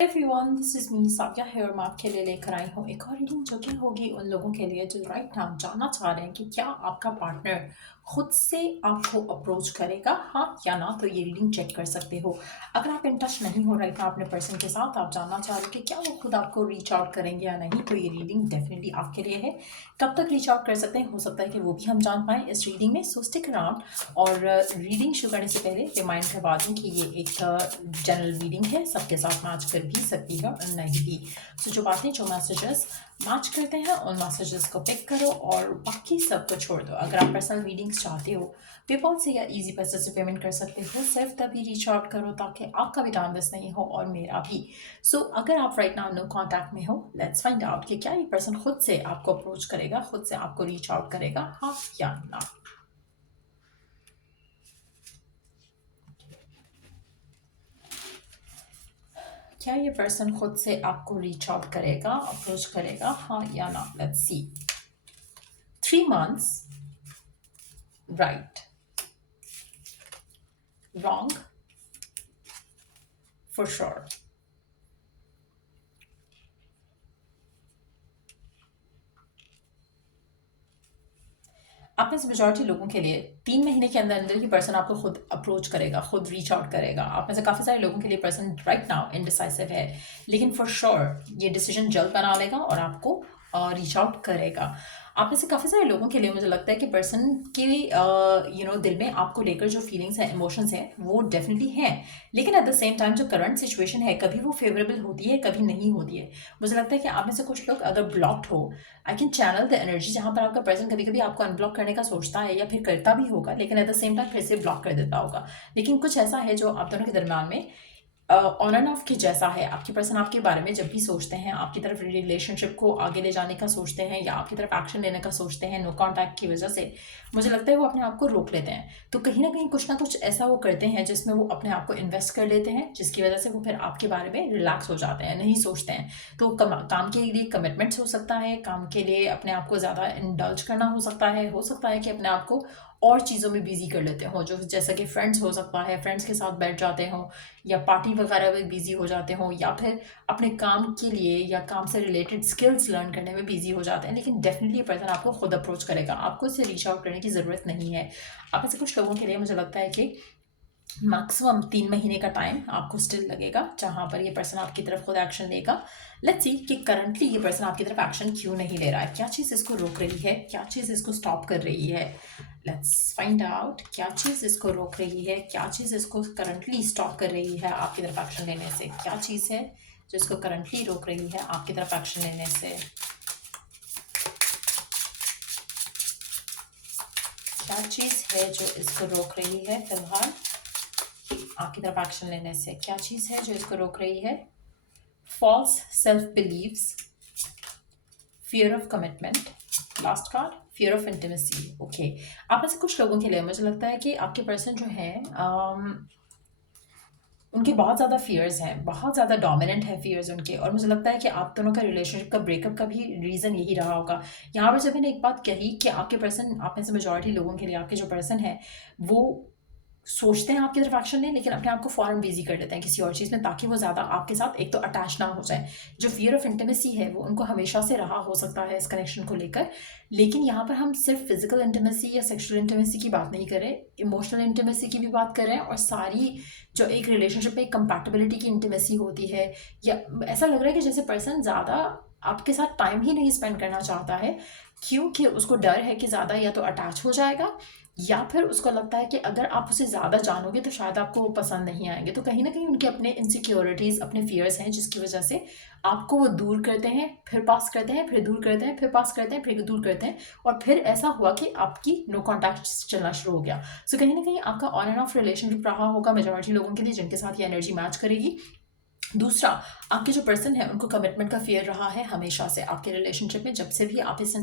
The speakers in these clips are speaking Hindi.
Everyone, this is me Savia here. मैं आपके लिए लेकर आई हूँ एक और रीडिंग जो कि होगी उन लोगों के लिए जो राइट नाउ जानना चाह रहे हैं कि क्या आपका पार्टनर खुद से आपको अप्रोच करेगा, हाँ या ना। तो ये रीडिंग चेक कर सकते हो। अगर आप इन टच नहीं हो राइट नाउ अपने पर्सन के साथ, आप जानना चाह रहे हो कि क्या वो खुद आपको रीच आउट करेंगे या नहीं, तो ये रीडिंग डेफिनेटली आपके लिए है। कब तक रीच आउट कर सकते हैं, हो सकता है कि वो भी हम जान पाएँ इस रीडिंग में। सो स्टिक अराउंड। और रीडिंग शुरू करने से पहले रिमाइंड करवा दूँ कि ये एक जनरल रीडिंग है, सबके साथ मैच कर भी सकती है और नहीं भी। सो जो बातें, जो मैसेजेस मैच करते हैं उन मैसेजेस को पिक करो और बाकी सबको छोड़ दो। अगर आप पर्सनल रीडिंग्स चाहते हो, पेपॉल से या इजी पैसे से पेमेंट कर सकते हो। सिर्फ तभी रीच आउट करो ताकि आपका भी टाइम वेस्ट नहीं हो और मेरा भी। सो अगर आप राइट नाउ नो कॉन्टैक्ट में हो, लेट्स फाइंड आउट कि क्या ये पर्सन खुद से आपको अप्रोच करेगा, खुद से आपको रीच आउट करेगा, हाँ या ना। क्या ये पर्सन खुद से आपको रीच आउट करेगा, अप्रोच करेगा, हाँ या ना। Let's see. 3 months, right, wrong, for sure. आप में से मेजॉरिटी लोगों के लिए 3 महीने के अंदर अंदर ही पर्सन आपको खुद अप्रोच करेगा, खुद रीच आउट करेगा। आप में से काफ़ी सारे लोगों के लिए पर्सन राइट नाउ इनडिसाइसिव है, लेकिन फॉर श्योर ये डिसीजन जल्द बना लेगा और आपको रीच आउट करेगा। आप में से काफ़ी सारे लोगों के लिए मुझे लगता है कि पर्सन के दिल में आपको लेकर जो फीलिंग्स हैं, इमोशंस हैं, वो डेफिनेटली हैं। लेकिन एट द सेम टाइम जो करंट सिचुएशन है, कभी वो फेवरेबल होती है, कभी नहीं होती है। मुझे लगता है कि आप में से कुछ लोग अगर ब्लॉक्ड हो, I can channel the energy, जहाँ पर आपका पर्सन कभी कभी आपको अनब्लॉक करने का सोचता है या फिर करता भी होगा, लेकिन एट द सेम टाइम फिर से ब्लॉक कर देता होगा। लेकिन कुछ ऐसा है जो आप दोनों के दरम्यान में ऑन एंड ऑफ के जैसा है। आपके पर्सन आपके बारे में जब भी सोचते हैं, आपकी तरफ रिलेशनशिप को आगे ले जाने का सोचते हैं या आपकी तरफ एक्शन लेने का सोचते हैं, नो कॉन्टैक्ट की वजह से मुझे लगता है वो अपने आप को रोक लेते हैं। तो कहीं ना कहीं कुछ ना कुछ ऐसा वो करते हैं जिसमें वो अपने आप को इन्वेस्ट कर लेते हैं, जिसकी वजह से वो फिर आपके बारे में रिलैक्स हो जाते हैं, नहीं सोचते हैं। तो काम के लिए कमिटमेंट्स हो सकता है, काम के लिए अपने आप को ज़्यादा इंडल्ज करना हो सकता है कि अपने आप को और चीज़ों में बिजी कर लेते हो, जो जैसा कि फ्रेंड्स हो सकता है, फ्रेंड्स के साथ बैठ जाते हो या पार्टी वगैरह में बिजी हो जाते हो, या फिर अपने काम के लिए या काम से रिलेटेड स्किल्स लर्न करने में बिजी हो जाते हैं। लेकिन डेफिनेटली पर्सन आपको खुद अप्रोच करेगा, आपको इससे रीच आउट करने की ज़रूरत नहीं है। आप ऐसे कुछ लोगों के लिए मुझे लगता है कि मैक्सिमम 3 महीने का टाइम आपको स्टिल लगेगा, जहां पर ये पर्सन आपकी तरफ खुद एक्शन लेगा। लेट्स सी कि करंटली ये पर्सन आपकी तरफ एक्शन क्यों नहीं ले रहा है, क्या चीज़ इसको रोक रही है, क्या चीज़ इसको स्टॉप कर रही है। लेट्स फाइंड आउट क्या चीज़ इसको रोक रही है, क्या चीज़ इसको करंटली स्टॉप कर रही है आपकी तरफ एक्शन लेने से। क्या चीज़ है जो इसको करंटली रोक रही है आपकी तरफ एक्शन लेने से। क्या चीज़ है जो इसको रोक रही है फिलहाल आपकी तरफ एक्शन लेने से। क्या चीज़ है जो इसको रोक रही है। False self beliefs, fear of commitment, last card fear of intimacy. Okay, आप में से कुछ लोगों के लिए मुझे लगता है कि आपके पर्सन जो हैं उनके बहुत ज़्यादा फियर्स हैं, बहुत ज़्यादा डोमिनेंट है फियर्स उनके। और मुझे लगता है कि आप दोनों का रिलेशनशिप का ब्रेकअप का भी रीज़न यही रहा होगा। यहाँ पर जब मैंने एक बात कही कि आपके पर्सन, आप में से मेजॉरिटी लोगों के लिए आपके जो पर्सन है वो सोचते हैं आपकी तरफ एक्शन लें, लेकिन अपने आप को फ़ौरन बिज़ी कर देते हैं किसी और चीज़ में, ताकि वो ज़्यादा आपके साथ एक तो अटैच ना हो जाए। जो फ़ियर ऑफ इंटीमेसी है वो उनको हमेशा से रहा हो सकता है इस कनेक्शन को लेकर। लेकिन यहाँ पर हम सिर्फ फिजिकल इंटीमेसी या सेक्सुअल इंटीमेसी की बात नहीं कर रहे, इमोशनल इंटीमेसी की भी बात कर रहे हैं। और सारी जो एक रिलेशनशिप में कंपैटिबिलिटी की इंटीमेसी होती है, या ऐसा लग रहा है कि जैसे पर्सन ज़्यादा आपके साथ टाइम ही नहीं स्पेंड करना चाहता है, क्योंकि उसको डर है कि ज़्यादा या तो अटैच हो जाएगा, या फिर उसको लगता है कि अगर आप उसे ज़्यादा जानोगे तो शायद आपको वो पसंद नहीं आएंगे। तो कहीं ना कहीं उनके अपने इनसिक्योरिटीज़, अपने फियर्स हैं, जिसकी वजह से आपको वो दूर करते हैं, फिर पास करते हैं, फिर दूर करते हैं, फिर पास करते हैं, फिर दूर करते हैं। और फिर ऐसा हुआ कि आपकी नो कॉन्टैक्ट चलना शुरू हो गया। सो कहीं ना कहीं आपका ऑन एंड ऑफ रिलेशनशिप रहा होगा मेजॉरिटी लोगों के लिए जिनके साथ ये एनर्जी मैच करेगी। दूसरा, आपके जो पर्सन है उनको कमिटमेंट का फियर रहा है हमेशा से आपके रिलेशनशिप में। जब से भी आप इस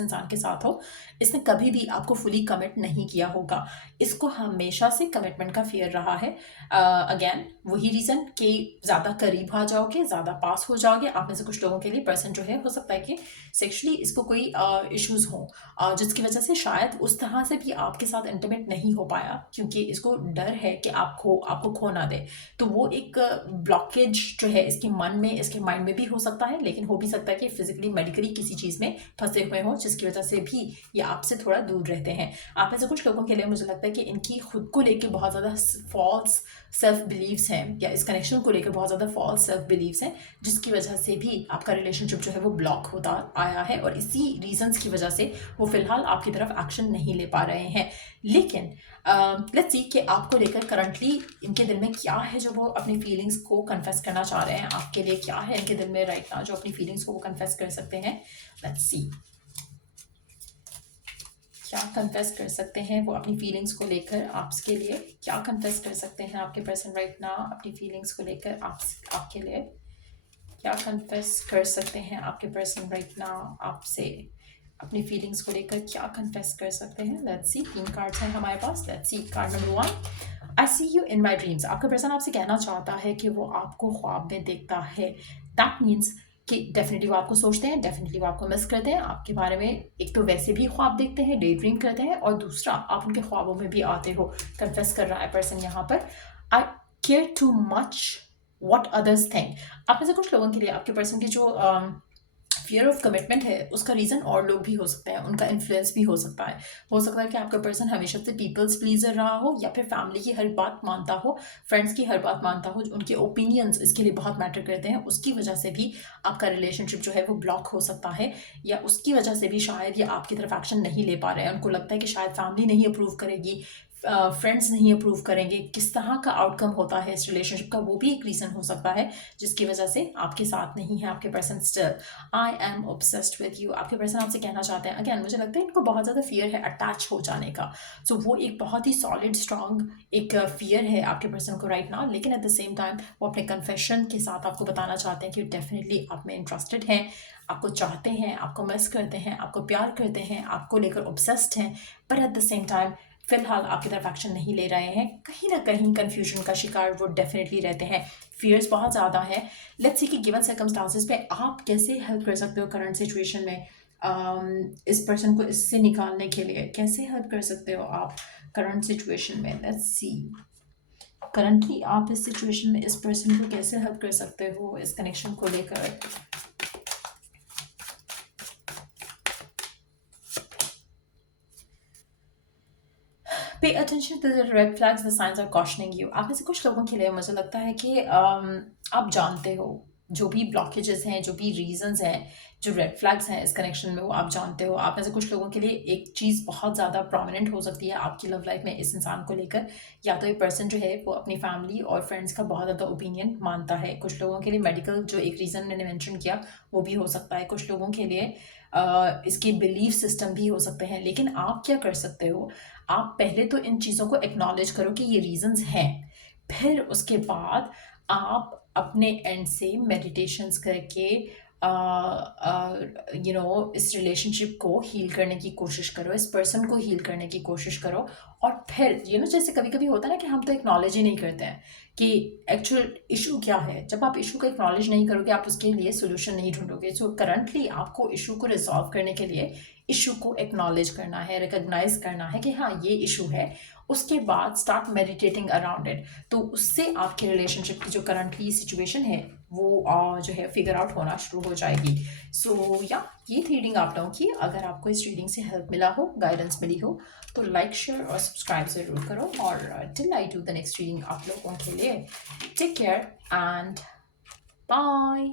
इंसान के साथ हो, इसने कभी भी आपको फुली कमिट नहीं किया होगा। इसको हमेशा से कमिटमेंट का फियर रहा है। अगेन वही रीज़न कि ज़्यादा करीब आ जाओगे, ज़्यादा पास हो जाओगे। आप में से कुछ लोगों के लिए पर्सन जो है, हो सकता है कि सेक्शुअली इसको कोई इश्यूज़ हो, जिसकी वजह से शायद उस तरह से भी आपके साथ इंटीमेट नहीं हो पाया, क्योंकि इसको डर है कि आपको खो ना दे। तो वो एक ब्लॉक ब्लॉकेज जो है इसके मन में, इसके माइंड में भी हो सकता है, लेकिन हो भी सकता है कि फिजिकली मेडिकली किसी चीज़ में फंसे हुए हों, जिसकी वजह से भी ये आपसे थोड़ा दूर रहते हैं। आप में से कुछ लोगों के लिए मुझे लगता है कि इनकी खुद को लेके बहुत ज़्यादा फॉल्स सेल्फ बिलीव्स हैं, या इस कनेक्शन को लेकर बहुत ज़्यादा फॉल्स सेल्फ बिलीव्स हैं, जिसकी वजह से भी आपका रिलेशनशिप जो है वो ब्लॉक होता आया है, और इसी रीजंस की वजह से वो फिलहाल आपकी तरफ एक्शन नहीं ले पा रहे हैं। लेकिन लेट्स सी कि आपको लेकर करंटली इनके दिल में क्या है जो वो अपनी फीलिंग्स को कन्फेस करना चाह रहे हैं। आपके लिए क्या है इनके दिल में राइट नाउ जो अपनी फीलिंग्स को वो कन्फेस कर सकते हैं। लेट्स सी क्या कन्फेस कर सकते हैं वो अपनी फीलिंग्स को लेकर आपके लिए, क्या कन्फेस कर सकते हैं आपके पर्सन राइट नाउ अपनी फीलिंग्स को लेकर आपके लिए, क्या कन्फेस कर सकते हैं आपके पर्सन राइट नाउ आपसे अपनी फीलिंग्स को लेकर, क्या कन्फेस कर सकते हैं। लेट्स सी, 3 कार्ड्स हैं हमारे पास। Let's see, card number 1, I see you in my dreams. आपका पर्सन आपसे कहना चाहता है कि वो आपको ख्वाब में देखता है। दैट मीन्स कि डेफिनेटली वो आपको सोचते हैं, डेफिनेटली वो आपको मिस करते हैं, आपके बारे में एक तो वैसे भी ख्वाब देखते हैं, डे ड्रीम करते हैं, और दूसरा आप उनके ख्वाबों में भी आते हो। कन्फेस कर रहा है पर्सन यहाँ पर, I care too much what others think. आप में से कुछ लोगों के लिए आपके पर्सन की जो फियर ऑफ कमिटमेंट है उसका रीज़न और लोग भी हो सकते हैं, उनका इन्फ्लुएंस भी हो सकता है। हो सकता है कि आपका पर्सन हमेशा से पीपल्स प्लीजर रहा हो, या फिर फैमिली की हर बात मानता हो, फ्रेंड्स की हर बात मानता हो, उनके ओपिनियंस इसके लिए बहुत मैटर करते हैं। उसकी वजह से भी आपका रिलेशनशिप जो है वो ब्लॉक हो सकता है, या उसकी वजह से भी शायद ये आपकी तरफ एक्शन नहीं ले पा रहे हैं। उनको लगता है कि शायद फैमिली नहीं अप्रूव करेगी, फ्रेंड्स नहीं अप्रूव करेंगे, किस तरह का आउटकम होता है इस रिलेशनशिप का, वो भी एक रीज़न हो सकता है जिसकी वजह से आपके साथ नहीं है आपके person. Still I am obsessed with you. आपके पर्सन आपसे कहना चाहते हैं, अगेन मुझे लगता है इनको बहुत ज़्यादा फियर है अटैच हो जाने का। सो वो एक बहुत ही सॉलिड स्ट्रॉन्ग एक फियर है आपके पर्सन को राइट नाउ, लेकिन एट द सेम टाइम वो अपने कन्फेशन के साथ आपको बताना चाहते हैं कि डेफिनेटली आप में इंटरेस्टेड हैं, आपको चाहते हैं, आपको मिस करते हैं, आपको प्यार करते हैं, आपको लेकर ऑब्सेस्ड हैं, but at the same time फिलहाल आपकी तरफ एक्शन नहीं ले रहे हैं। कहीं ना कहीं कंफ्यूजन का शिकार वो डेफिनेटली रहते हैं, फियर्स बहुत ज़्यादा है। लेट्स सी कि गिवन सर्कमस्टांसेस में आप कैसे हेल्प कर सकते हो करंट सिचुएशन में। इस पर्सन को इससे निकालने के लिए कैसे हेल्प कर सकते हो आप करंट सिचुएशन में। लेट्स सी करंटली आप इस सिचुएशन में इस पर्सन को कैसे हेल्प कर सकते हो इस कनेक्शन को लेकर। Pay attention to the red flags, the signs are cautioning you. आप में से कुछ लोगों के लिए मुझे लगता है कि आप जानते हो जो भी ब्लॉकेजेस हैं, जो भी रीजंस हैं, जो रेड फ्लैग्स हैं इस कनेक्शन में, वो आप जानते हो। आप में से कुछ लोगों के लिए एक चीज़ बहुत ज़्यादा प्रोमिनेंट हो सकती है आपकी लव लाइफ में इस इंसान को लेकर, या तो ये पर्सन जो है वो अपनी फैमिली और फ्रेंड्स का बहुत ज़्यादा ओपिनियन मानता है। कुछ लोगों के लिए मेडिकल जो एक रीज़न मैंने मेंशन किया वो भी हो सकता है। कुछ लोगों के लिए इसके बिलीफ सिस्टम भी हो सकते हैं। लेकिन आप क्या कर सकते हो, आप पहले तो इन चीज़ों को एक्नॉलेज करो कि ये रीजंस हैं, फिर उसके बाद आप अपने एंड से मेडिटेशंस करके इस रिलेशनशिप को हील करने की कोशिश करो, इस पर्सन को हील करने की कोशिश करो। और फिर जैसे कभी कभी होता है ना कि हम तो एक्नॉलेज ही नहीं करते हैं कि एक्चुअल इशू क्या है। जब आप इशू को एक्नॉलेज नहीं करोगे आप उसके लिए सोल्यूशन नहीं ढूंढोगे। सो करंटली आपको इशू को रिजॉल्व करने के लिए इशू को एक्नॉलेज करना है, रिकॉग्नाइज करना है कि हाँ ये इशू है। उसके बाद स्टार्ट मेडिटेटिंग अराउंड इट, तो उससे आपके रिलेशनशिप की जो करंटली सिचुएशन है वो जो है फिगर आउट होना शुरू हो जाएगी। सो ये थी रीडिंग आप लोगों की। अगर आपको इस रीडिंग से हेल्प मिला हो, गाइडेंस मिली हो, तो लाइक शेयर और सब्सक्राइब ज़रूर करो। और till I do the next reading आप लोगों के लिए टेक केयर एंड बाय।